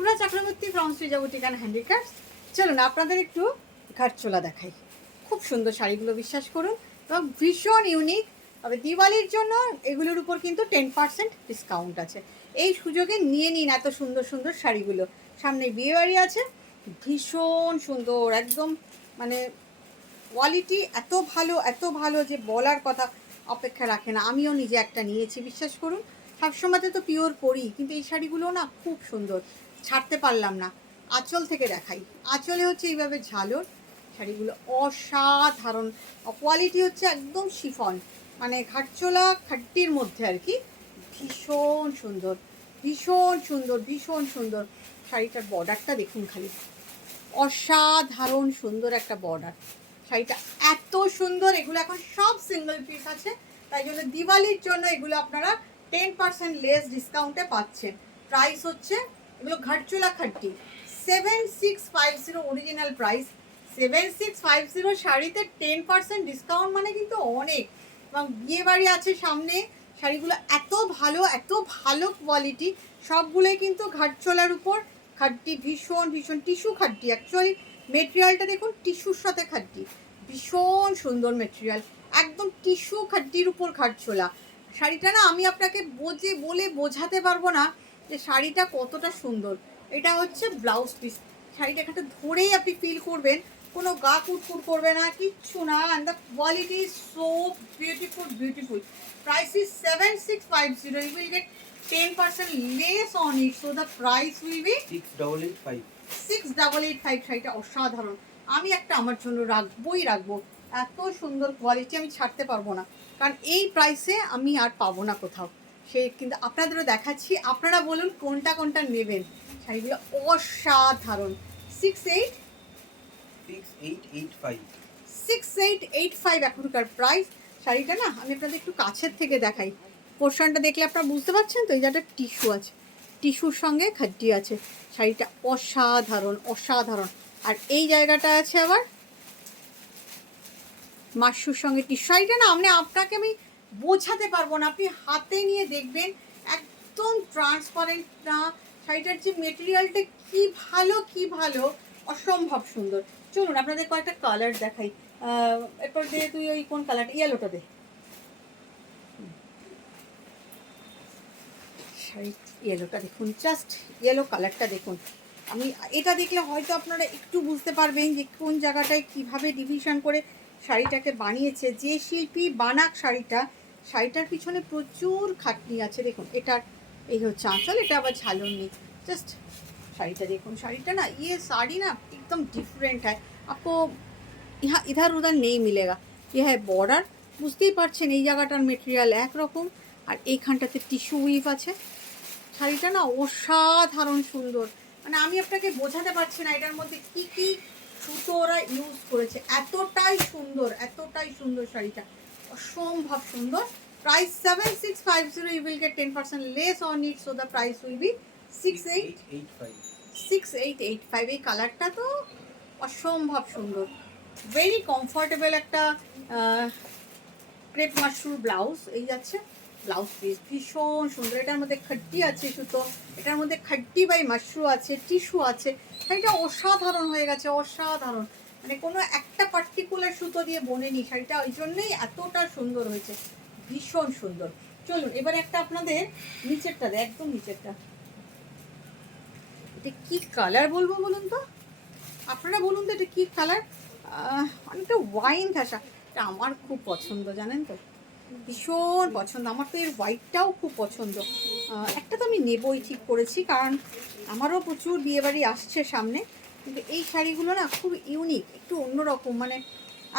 Shubhra Chakraborty from Sreeja boutique and handicrafts. চলুন আপনাদের একটু ঘাটচোলা দেখাই। খুব সুন্দর শাড়িগুলো, বিশ্বাস করুন, এবং ভীষণ ইউনিক। তবে দিওয়ালির জন্য এগুলোর উপর কিন্তু 10% ডিসকাউন্ট আছে। এই সুযোগে নিয়ে নিন এত সুন্দর সুন্দর শাড়িগুলো। সামনে বিয়েবাড়ি আছে, ভীষণ সুন্দর, একদম মানে কোয়ালিটি এত ভালো যে বলার কথা অপেক্ষা রাখে না। আমিও নিজে একটা নিয়েছি, বিশ্বাস করুন। সবসময়তে তো পিওর পরি, কিন্তু এই শাড়িগুলো না খুব সুন্দর, ছাড়তে পারলাম না। আঁচল থেকে দেখাই, আঁচলে হচ্ছে এইভাবে ঝালর, শাড়িগুলো অসাধারণ। কোয়ালিটি হচ্ছে একদম শিফন, মানে ঘাটচোলা খাট্টির মধ্যে আর কি। ভীষণ সুন্দর, ভীষণ সুন্দর, ভীষণ সুন্দর। শাড়িটার বর্ডারটা দেখুন খালি, অসাধারণ সুন্দর একটা বর্ডার। শাড়িটা এত সুন্দর। এগুলো এখন সব সিঙ্গেল পিস আছে, তাই জন্য দিওয়ালির জন্য এগুলো আপনারা 10% লেস ডিসকাউন্টে পাচ্ছেন। প্রাইস হচ্ছে, এগুলো ঘাটচোলা খাট্টি, 7650 অরিজিনাল প্রাইস। 7650 শাড়িতে 10% ডিসকাউন্ট মানে কিন্তু অনেক। এবং বিয়েবাড়ি আছে সামনে, শাড়িগুলো এত ভালো কোয়ালিটি, সবগুলোই কিন্তু ঘাটচোলার উপর খাট্টি, ভীষণ ভীষণ টিস্যু খাট্টি। অ্যাকচুয়ালি মেটেরিয়ালটা দেখুন, টিস্যুর সাথে খাট্টি, ভীষণ সুন্দর মেটেরিয়াল, একদম টিস্যু খাট্টির উপর ঘাটচোলা। শাড়িটা না আমি আপনাকে বলে বোঝাতে পারবো না যে শাড়িটা কতটা সুন্দর। এটা হচ্ছে ব্লাউজ পিস। শাড়িটা এখানটা ধরেই আপনি ফিল করবেন, কোনো গা কুটকুট করবে না, কিচ্ছু না। And the quality is so beautiful. Price is 7650. You will get 10% less on it, so the price will be 6885. 6885. শাড়িটা অসাধারণ। আমি একটা আমার জন্য রাখবো। এত সুন্দর কোয়ালিটি, আমি ছাড়তে পারবো না, কারণ এই প্রাইসে আমি আর পাবো না কোথাও। সেই কিন্তু আপনাদেরও দেখাচ্ছি, আপনারা বলুন কোনটা নেবেন। শাড়িগুলো অসাধারণ। 6885 এখনকার প্রাইস। শাড়িটা না আমি আপনাদের একটু কাছের থেকে দেখাই। পোর্শনটা দেখলে আপনারা বুঝতে পারছেন তো, এই জায়গাটা টিস্যু আছে, টিস্যুর সঙ্গে খাদ্যি আছে। শাড়িটা অসাধারণ। আর এই জায়গাটা আছে আবার মাশরুর সঙ্গে টিস্যু। শাড়িটা না আপনাকে আমি বোঝাতে পারবো না, আপনি হাতে নিয়ে দেখবেন, একদম ট্রান্সপারেন্ট না। শাড়িটার যে মেটেরিয়ালটা কি ভালো, অসম্ভব সুন্দর। চলুন আপনাদের কয়েকটা কালার দেখাই। এরপর দিয়ে তুই ওই কোন কালারটা, ইয়েলোটা দে। শাড়ি ইয়েলোটা দেখুন, জাস্ট ইয়েলো কালারটা দেখুন। আমি এটা দেখলে হয়তো আপনারা একটু বুঝতে পারবেন যে কোন জায়গাটায় কিভাবে ডিভিশন করে শাড়িটাকে বানিয়েছে। যে শিল্পী বানাক শাড়িটার পিছনে প্রচুর খাটনি আছে। দেখুন, এটার এই হচ্ছে আঁচল, এটা আবার ঝালর নেই। জাস্ট শাড়িটা দেখুন, শাড়িটা না শাড়ি না एकदम ডিফারেন্ট है। आपको यहाँ इधर उधर नहीं मिलेगा। ये है বর্ডার, বুঝতেই পারছেন এই জায়গাটার মেটেরিয়াল একরকম, আর এইখানটাতে টিস্যু উইভ আছে। শাড়িটা না অসাধারণ সুন্দর, মানে আমি আপনাকে বোঝাতে পারছি না এটার মধ্যে কি সুতো ওরা ইউজ করেছে। এতটাই সুন্দর শাড়িটা, অসম্ভব সুন্দর। Price 7650. You will get 10% less on it, so the price will be 6885. এই কালারটা তো অসম্ভব সুন্দর, ভেরি কমফোর্টেবল একটা ক্রেপ মাশরুর ব্লাউজ। এই যাচ্ছে ব্লাউজ পিস, ভীষণ সুন্দর। এটার মধ্যে খাট্টি আছে সুতো, এটার মধ্যে খাট্টি বাই মাশরু আছে, টিস্যু আছে। শাড়িটা অসাধারণ হয়ে গেছে, অসাধারণ। মানে কোনো একটা পার্টিকুলার সুতো দিয়ে বোনেনি শাড়িটা, ওই জন্যই এতটা সুন্দর হয়েছে, ভীষণ সুন্দর। চলুন এবারে একটা আপনাদের নিচেরটা একদম নিচেরটা, এটা কি কালার বলবো বলুন তো, আপনারা বলুন তো এটা কি কালার। অনেকটা ওয়াইন ঘাসা, এটা আমার খুব পছন্দ, জানেন তো, ভীষণ পছন্দ। আমার তো এর হোয়াইটটাও খুব পছন্দ। একটা তো আমি নেবই ঠিক করেছি, কারণ আমারও প্রচুর বিয়েবাড়ি আসছে সামনে। কিন্তু এই শাড়িগুলো না খুব ইউনিক, একটু অন্যরকম, মানে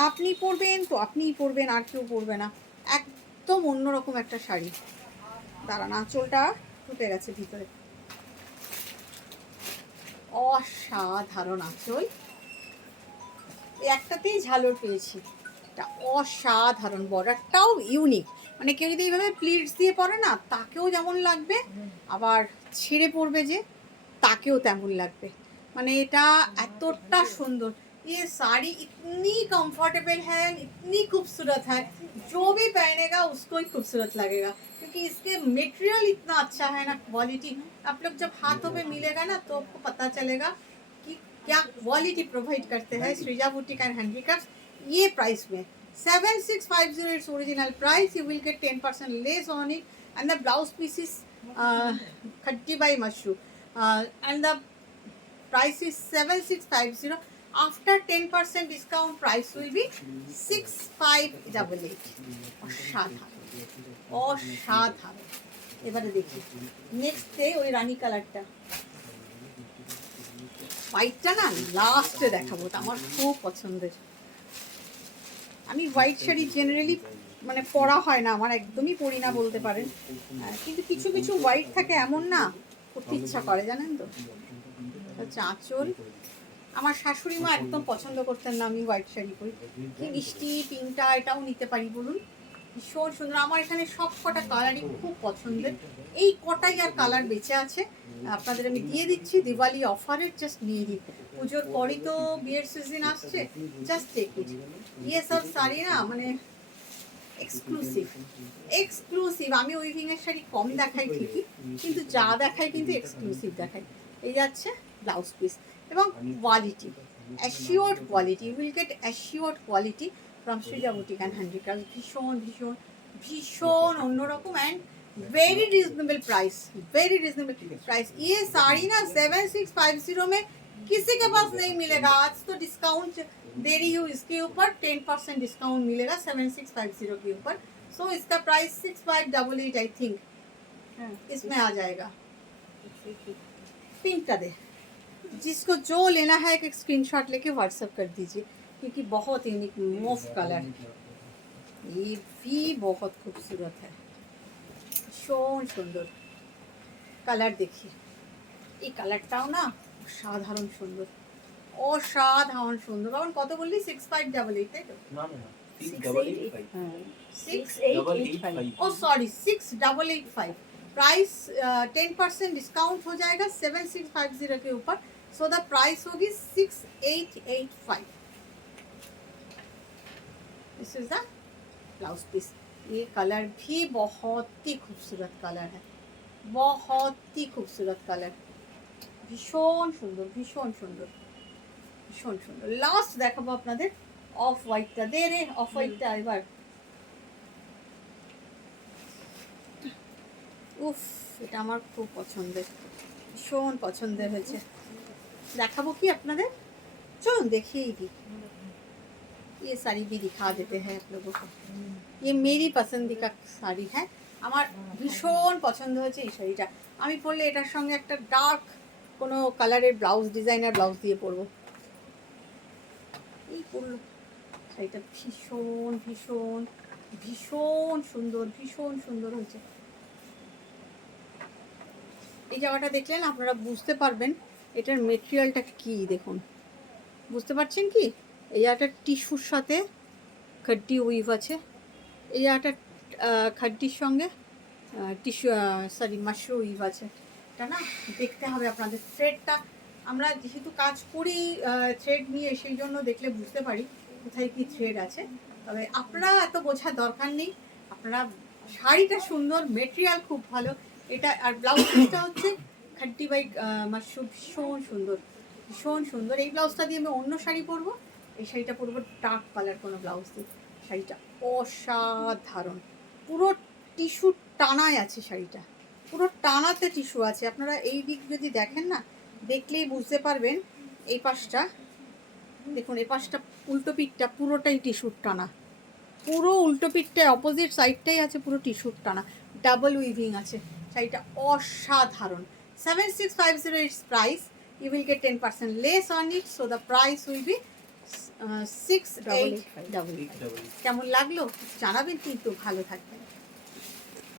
আপনি পরবেন তো আপনিই পরবেন, আর কেউ পরবে না, একদম অন্যরকম একটা শাড়ি। দাঁড়ান, আঁচলটা ফুটে গেছে ভিতরে, অসাধারণ আঁচল। একটাতেই ঝালর পেয়েছি, এটা অসাধারণ। বর্ডারটাও ইউনিক, মানে কেউ যদি এইভাবে প্লিটস দিয়ে পরে না, তাকেও যেমন লাগবে, আবার ছেড়ে পড়বে যে তাকেও তেমন লাগবে। মানে এটা এতটা সুন্দর। ये साड़ी इतनी कंफर्टेबल है, इतनी खूबसूरत है, जो भी पहनेगा उसको ही खूबसूरत लगेगा, क्योंकि इसके मटेरियल इतना अच्छा है ना, क्वालिटी। आप लोग जब हाथों में मिलेगा ना तो आपको पता चलेगा कि क्या क्वालिटी प्रोवाइड करते हैं सृजा बुटीक एंड हैंडीक्राफ्ट। ये प्राइस में 7650 it's original price, you will get 10% less on it, and the blouse piece is खट्टी by mashru, and the price is 7650. After 10% discount, price will be 6588. অসাধারণ। এবারে দেখি নেক্সট ওই রানী কালারটা, হোয়াইটটা না লাস্টে দেখাবো, তো আমার খুব পছন্দের। আমি হোয়াইট শাড়ি জেনারেলি মানে পরা হয় না আমার, একদমই পরি না বলতে পারেন, কিন্তু কিছু কিছু হোয়াইট থাকে এমন না, করতে ইচ্ছা করে জানেন তো। হচ্ছে আঁচল, আমার শাশুড়ি মা একদম পছন্দ করতেন না আমি হোয়াইট শাড়ি পরি, কি মিষ্টি পিঙ্কটা, এটাও নিতে পারি বলুন, ভীষণ সুন্দর। আমার এখানে সব কটা কালারই খুব পছন্দের, এই কটাই আর কালার বেঁচে আছে, আপনাদের আমি দিয়ে দিচ্ছি দিওয়ালি অফারের, জাস্ট নিয়ে দিই, পুজোর পরই তো বিয়ের সিজন আসছে, জাস্ট টেক ইট। ইয়ে সব শাড়ি না মানে এক্সক্লুসিভ এক্সক্লুসিভ। আমি উইভিংয়ের শাড়ি কম দেখাই ঠিকই, কিন্তু যা দেখাই কিন্তু এক্সক্লুসিভ দেখাই। এই যাচ্ছে ব্লাউজ পিস এবং quality, assured quality, you will get assured quality from Srija boutique and handicraft. ভীষণ ভীষণ ভীষণ অন্যরকম and very reasonable price, very reasonable price. ये साड़ी ना 7650 में किसी के पास नहीं मिलेगा। आज तो डिस्काउंट दे रही हूँ इसके ऊपर, 10% डिस्काउंट मिलेगा 7650 के ऊपर। सो इसका प्राइस 6588 आई थिंक इसमें आ जाएगा। पिंक का दे, जिसको जो लेना है एक स्क्रीनशॉट लेके व्हाट्सएप कर दीजिए, क्योंकि बहुत यूनिक मूव कलर है, ये भी बहुत खूबसूरत है, ভীষণ সুন্দর কালার। দেখি এই কালারটাও না অসাধারণ সুন্দর, অসাধারণ সুন্দর। কারণ কত বললি 6588, তাই তো? না না 6885। ओ सॉरी 6885। प्राइस 10% डिस्काउंट हो जाएगा 7650 के ऊपर, सो द प्राइस होगी 6885। This is the blouse piece. ये कलर भी बहुत ही खूबसूरत कलर है, बहुत ही खूबसूरत कलर, ভীষণ সুন্দর ভীষণ সুন্দর ভীষণ সুন্দর। লাস্ট দেখাবো আপনাদের অফ হোয়াইটটা, দে রে অফ হোয়াইটটা এবার। উফ, এটা আমার খুব পছন্দের, ভীষণ পছন্দের হয়েছে। দেখাবো কি আপনাদের, চলুন দেখিয়েই দিই। ये साड़ी भी दिखा देते हैं आप लोगों को। ये मेरी पसंदीदा শাড়ি है, আমার ভীষণ পছন্দ হয়েছে এই শাড়িটা। আমি পরলে এটার সঙ্গে একটা ডার্ক কোনো কালারের ব্লাউজ, ডিজাইনার ব্লাউজ দিয়ে পরবো। এই পরলো শাড়িটা, ভীষণ ভীষণ ভীষণ সুন্দর, ভীষণ সুন্দর হয়েছে। এই জায়গাটা দেখলেন আপনারা বুঝতে পারবেন এটার মেটেরিয়ালটা কি, দেখুন বুঝতে পারছেন কি? এই একটা টিস্যুর সাথে খাড্ডি উইভ আছে, এই একটা খাড্ডির সঙ্গে টিস্যু সরি মাশরু উইভ আছে। এটা না দেখতে হবে আপনাদের, থ্রেডটা আমরা যেহেতু কাজ করি থ্রেড নিয়ে, সেই জন্য দেখলে বুঝতে পারি কোথায় কি থ্রেড আছে। তবে আপনারা এত বোঝার দরকার নেই, আপনারা শাড়িটা সুন্দর, মেটেরিয়াল খুব ভালো এটা। আর ব্লাউজ পিসটা হচ্ছে খাড্ডি বাই মাশরু, ভীষণ সুন্দর ভীষণ সুন্দর। এই ব্লাউজটা দিয়ে আমি অন্য শাড়ি পরবো, এই শাড়িটা পরবো ডার্ক কালার কোনো ব্লাউজ দিয়ে। শাড়িটা অসাধারণ, পুরো টিস্যু টানায় আছে শাড়িটা, পুরো টানাতে টিস্যু আছে। আপনারা এই দিক যদি দেখেন না, দেখলেই বুঝতে পারবেন। এই পাশটা দেখুন, এই পাশটা উল্টো পিঠটা পুরোটাই টিস্যুর টানা, পুরো উল্টো পিঠটায় অপোজিট সাইডটাই আছে পুরো টিস্যুর টানা, ডাবল উইভিং আছে। শাড়িটা অসাধারণ। 7650 it's price, you will get 10% less on it, so the price will be 6888। কেমন লাগলো জানাবেন কিন্তু, ভালো থাকবেন।